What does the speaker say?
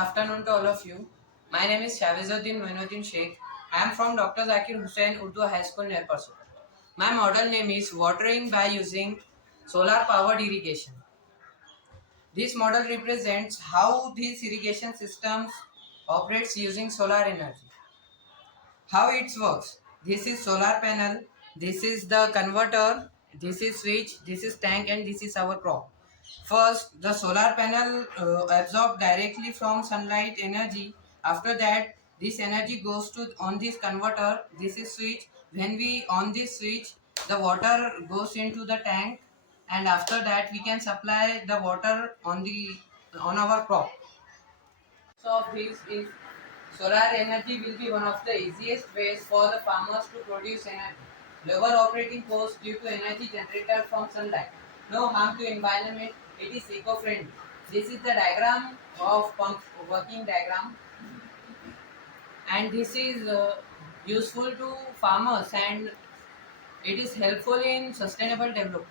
afternoon to all of you. My name is Shavizuddin Moinuddin Sheikh. I am from Dr. Zakir Hussain Urdu High School near Parsukat. My model name is watering by using solar powered irrigation. This model represents how these irrigation systems operates using solar energy. How it works. This is solar panel, this is the converter, this is switch, this is tank and this is our crop. First, the solar panel absorb directly from sunlight energy. After that, this energy goes to on this converter. This is switch. When we on this switch, the water goes into the tank, and after that we can supply the water on our crop. So of this is solar energy will be one of the easiest ways for the farmers to produce energy. Lower operating cost due to energy generated from sunlight. No harm to environment. It is eco-friendly. This is the diagram of pump working diagram, and this is useful to farmers and it is helpful in sustainable development.